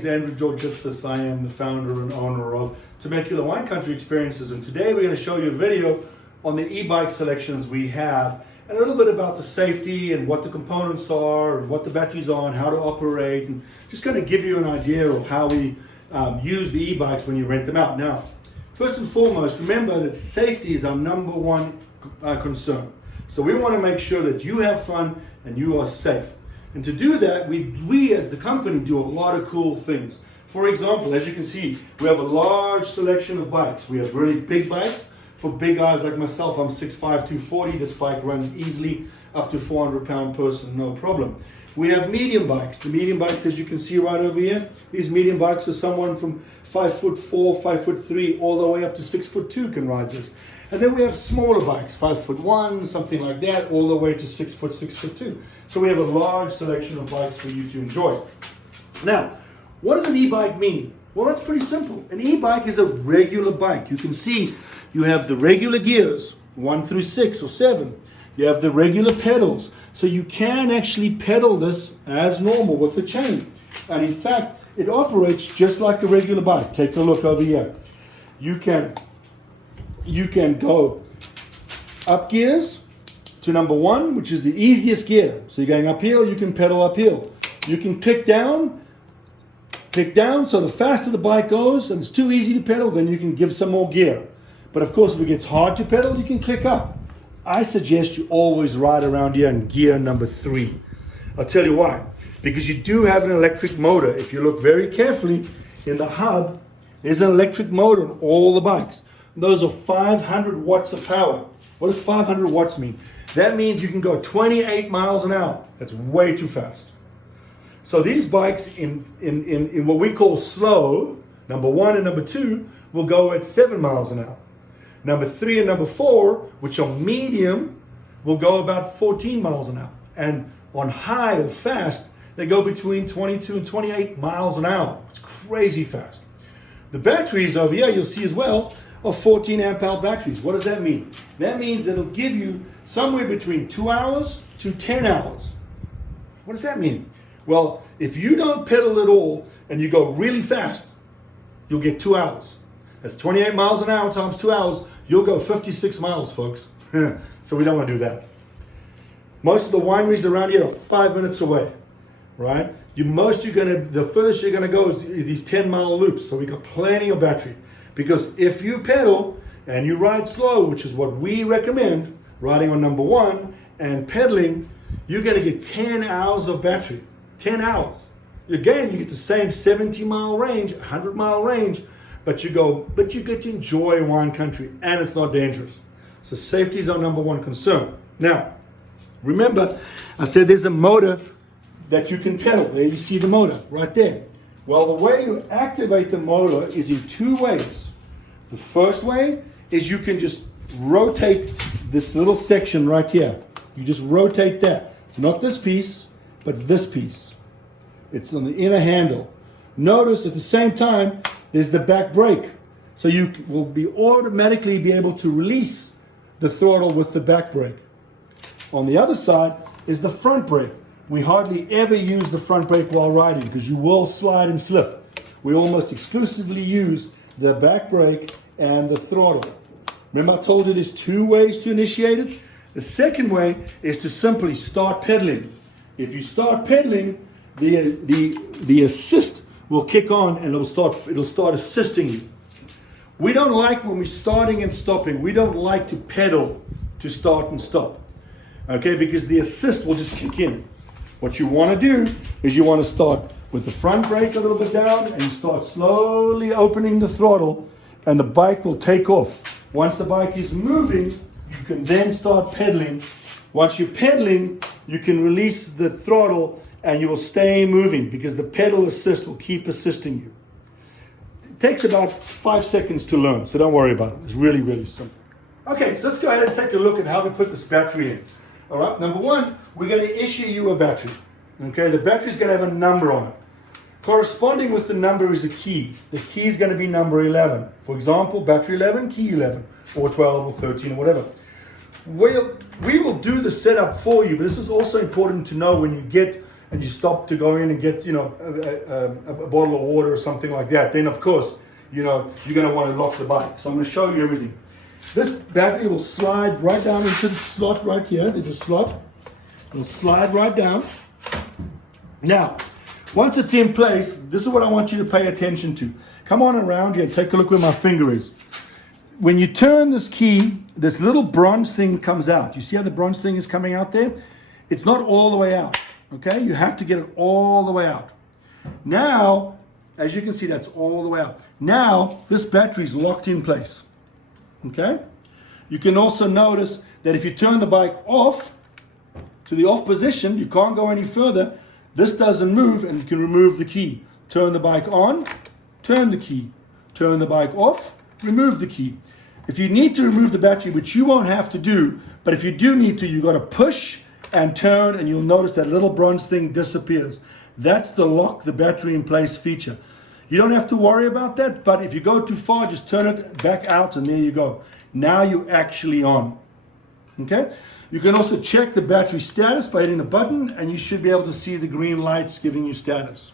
is Andrew Georgitsis. I am the founder and owner of Temecula Wine Country Experiences, and today we're going to show you a video on the e-bike selections we have and a little bit about the safety and what the components are and what the batteries are and how to operate, and just going to give you an idea of how we use the e-bikes when you rent them out. Now, first and foremost, remember that safety is our number one concern. So we want to make sure that you have fun and you are safe. And to do that, we as the company do a lot of cool things. For example, as you can see, we have a large selection of bikes. We have really big bikes. For big guys like myself, I'm 6'5", 240. This bike runs easily up to 400-pound person, no problem. We have medium bikes. The medium bikes, as you can see right over here, these medium bikes are someone from 5'4", 5'3", all the way up to 6'2" can ride this. And then we have smaller bikes, 5'1", something like that, all the way to 6', 6'2". So we have a large selection of bikes for you to enjoy. Now, what does an e-bike mean? Well, that's pretty simple. An e-bike is a regular bike. You can see you have the regular gears, 1 through 6 or 7. You have the regular pedals. So you can actually pedal this as normal with the chain. And in fact, it operates just like a regular bike. Take a look over here. You can go up gears to number 1, which is the easiest gear. So you're going uphill, you can pedal uphill. You can click down, so the faster the bike goes and it's too easy to pedal, then you can give some more gear. But of course, if it gets hard to pedal, you can click up. I suggest you always ride around here in gear number 3. I'll tell you why. Because you do have an electric motor. If you look very carefully in the hub, there's an electric motor on all the bikes. Those are 500 watts of power. What does 500 watts mean? That means you can go 28 miles an hour. That's way too fast. So these bikes in what we call slow, number 1 and number 2, will go at 7 miles an hour. Number 3 and number 4, which are medium, will go about 14 miles an hour. And on high or fast, they go between 22 and 28 miles an hour. It's crazy fast. The batteries over here, you'll see as well, are 14 amp hour batteries. What does that mean? That means it'll give you somewhere between 2 hours to 10 hours. What does that mean? Well, if you don't pedal at all and you go really fast, you'll get 2 hours. That's 28 miles an hour times 2 hours. You'll go 56 miles, folks. So we don't want to do that. Most of the wineries around here are 5 minutes away, right? The furthest you're gonna go is these 10-mile loops. So we got plenty of battery. Because if you pedal and you ride slow, which is what we recommend, riding on number 1 and pedaling, you're gonna get 10 hours of battery. 10 hours. Again, you get the same 70-mile range, 100-mile range, but you get to enjoy wine country, and it's not dangerous. So safety is our number 1 concern. Now, remember, I said there's a motor that you can pedal. There you see the motor right there. Well, the way you activate the motor is in 2 ways. The first way is you can just rotate this little section right here. You just rotate that. It's not this piece, but this piece. It's on the inner handle. Notice at the same time, there's the back brake. So you will automatically be able to release the throttle with the back brake. On the other side is the front brake. We hardly ever use the front brake while riding because you will slide and slip. We almost exclusively use the back brake and the throttle. Remember I told you there's 2 ways to initiate it? The second way is to simply start pedaling. If you start pedaling, the assist will kick on and it'll start assisting you. We don't like when we're starting and stopping. We don't like to pedal to start and stop. Okay, because the assist will just kick in. What you want to do is you want to start with the front brake a little bit down and you start slowly opening the throttle and the bike will take off. Once the bike is moving, you can then start pedaling. Once you're pedaling, you can release the throttle and you will stay moving because the pedal assist will keep assisting you. It takes about 5 seconds to learn, so don't worry about it. It's really, really simple. Okay, so let's go ahead and take a look at how we put this battery in. All right, number 1, we're going to issue you a battery. Okay, the battery's going to have a number on it. Corresponding with the number is a key. The key is going to be number 11. For example, battery 11, key 11, or 12 or 13 or whatever. We will do the setup for you, but this is also important to know when you get and you stop to go in and get, you know, a bottle of water or something like that, then of course, you know, you're going to want to lock the bike. So I'm going to show you everything. This battery will slide right down into the slot right here. There's a slot. It'll slide right down. Now, once it's in place, this is what I want you to pay attention to. Come on around here and take a look where my finger is. When you turn this key, this little bronze thing comes out. You see how the bronze thing is coming out there? It's not all the way out, okay? You have to get it all the way out. Now, as you can see, that's all the way out. Now, this battery is locked in place, okay? You can also notice that if you turn the bike off, to the off position, you can't go any further. This doesn't move, and you can remove the key. Turn the bike on, turn the key. Turn the bike off, remove the key. If you need to remove the battery, which you won't have to do, but if you do need to, you've got to push and turn, and you'll notice that little bronze thing disappears. That's the lock the battery in place feature. You don't have to worry about that, but if you go too far, just turn it back out, and there you go. Now you're actually on, okay? You can also check the battery status by hitting the button, and you should be able to see the green lights giving you status.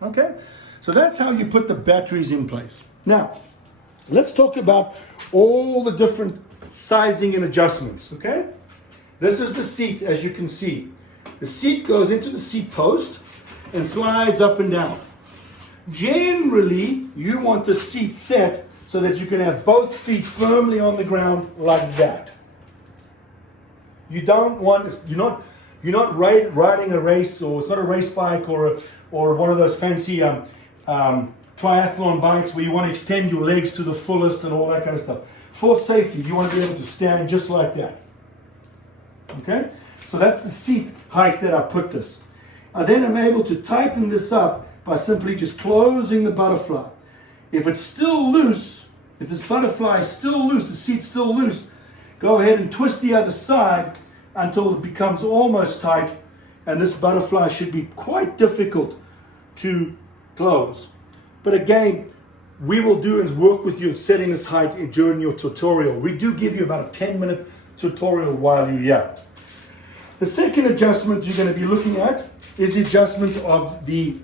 Okay? So that's how you put the batteries in place. Now, let's talk about all the different sizing and adjustments. Okay? This is the seat, as you can see. The seat goes into the seat post and slides up and down. Generally, you want the seat set so that you can have both feet firmly on the ground like that. You don't want, you're not riding a race, or it's not a race bike or one of those fancy triathlon bikes where you want to extend your legs to the fullest and all that kind of stuff. For safety, you want to be able to stand just like that. Okay? So that's the seat height that I put this. I then am able to tighten this up by simply just closing the butterfly. If it's still loose, if this butterfly is still loose, the seat's still loose, go ahead and twist the other side until it becomes almost tight, and this butterfly should be quite difficult to close. But again, we will do and work with you setting this height during your tutorial. We do give you about a 10-minute tutorial while you're here. The second adjustment you're going to be looking at is the adjustment of the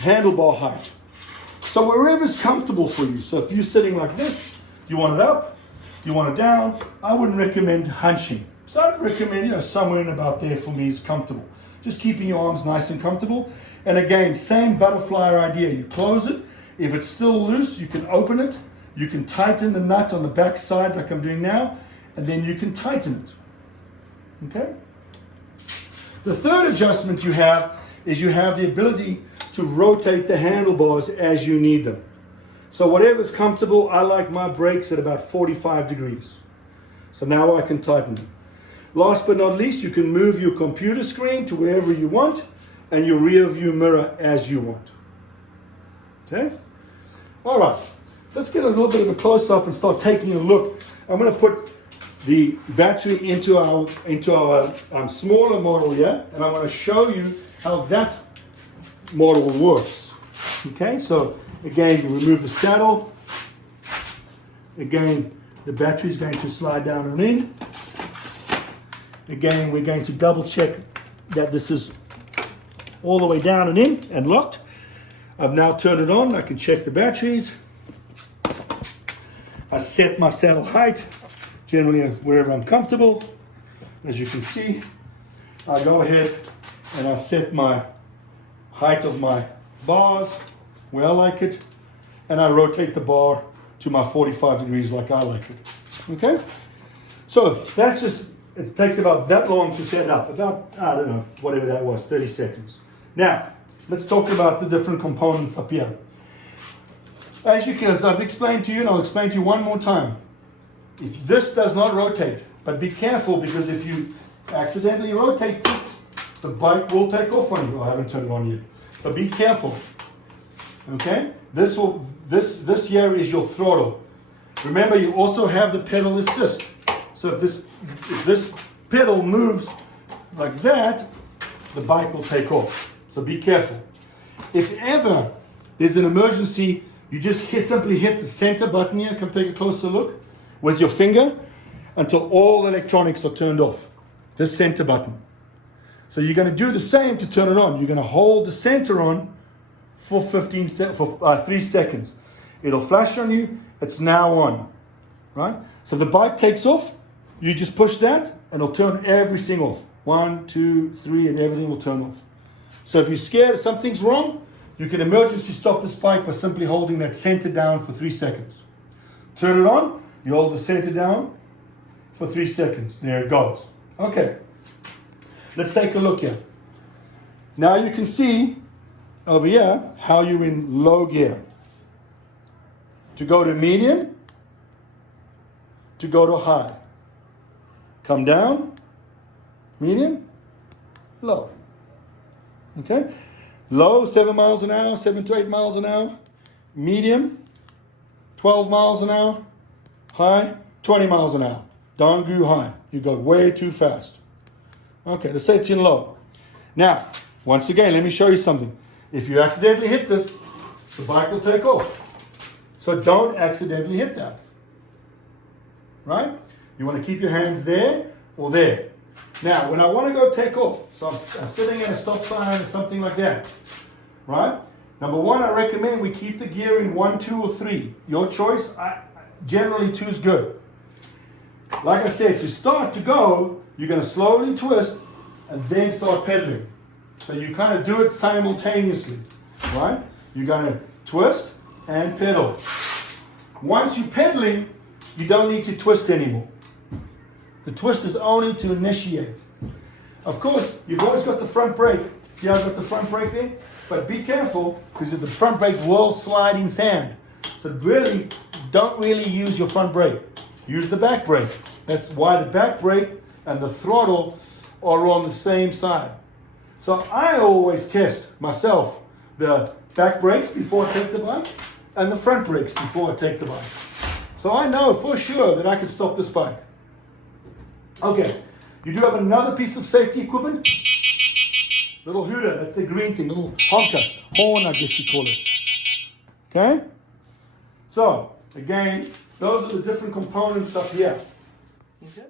handlebar height. So wherever's comfortable for you. So if you're sitting like this, you want it up, you want it down, I wouldn't recommend hunching. So I'd recommend, somewhere in about there for me is comfortable. Just keeping your arms nice and comfortable. And again, same butterfly idea. You close it. If it's still loose, you can open it. You can tighten the nut on the back side like I'm doing now, and then you can tighten it. Okay? The third adjustment you have is you have the ability to rotate the handlebars as you need them. So whatever's comfortable, I like my brakes at about 45 degrees. So now I can tighten them. Last but not least, you can move your computer screen to wherever you want and your rear view mirror as you want. Okay? All right. Let's get a little bit of a close-up and start taking a look. I'm going to put the battery into our smaller model here, and I'm going to show you how that model works. Okay, so again, you remove the saddle. Again, the battery is going to slide down and in. Again, we're going to double check that this is all the way down and in and locked. I've now turned it on. I can check the batteries. I set my saddle height, generally wherever I'm comfortable. As you can see, I go ahead and I set my height of my bars where I like it, and I rotate the bar to my 45 degrees like I like it. Okay? So that's just, it takes about that long to set up, about, I don't know, whatever that was, 30 seconds. Now, let's talk about the different components up here. As I've explained to you, and I'll explain to you one more time. If this does not rotate, but be careful, because if you accidentally rotate this, the bike will take off on you. I haven't turned it on yet. So be careful. Okay? This here is your throttle. Remember, you also have the pedal assist. So if this pedal moves like that, the bike will take off. So be careful. If ever there's an emergency, you just simply hit the center button here. Come take a closer look with your finger until all electronics are turned off. this center button. So you're going to do the same to turn it on. You're going to hold the center on for 3 seconds. It'll flash on you. It's now on, right? So the bike takes off. You just push that, and it'll turn everything off. 1, 2, 3, and everything will turn off. So if you're scared something's wrong, you can emergency stop this bike by simply holding that center down for 3 seconds. Turn it on. You hold the center down for 3 seconds. There it goes. Okay. Let's take a look here. Now you can see over here how you're in low gear. To go to medium, to go to high. Come down, medium, low. Okay? Low, 7 miles an hour, 7 to 8 miles an hour. Medium, 12 miles an hour. High, 20 miles an hour. Don't go high. You go way too fast. Okay, let's say it's in low. Now, once again, let me show you something. If you accidentally hit this, the bike will take off. So don't accidentally hit that. Right? You want to keep your hands there or there. Now, when I want to go take off, so I'm sitting at a stop sign or something like that. Right? Number one, I recommend we keep the gear in 1, 2, or 3. Your choice. Generally, 2 is good. Like I said, to start to go, you're going to slowly twist and then start pedaling. So you kind of do it simultaneously, right? You're going to twist and pedal. Once you're pedaling, you don't need to twist anymore. The twist is only to initiate. Of course, you've always got the front brake. See how I've got the front brake there? But be careful, because the front brake will slide in sand. So really, don't really use your front brake. Use the back brake. That's why the back brake and the throttle are on the same side. So I always test myself the back brakes before I take the bike and the front brakes before I take the bike. So I know for sure that I can stop this bike. Okay, you do have another piece of safety equipment. Little hooter, that's the green thing, little honker, horn I guess you call it. Okay? So, again, those are the different components up here. Okay?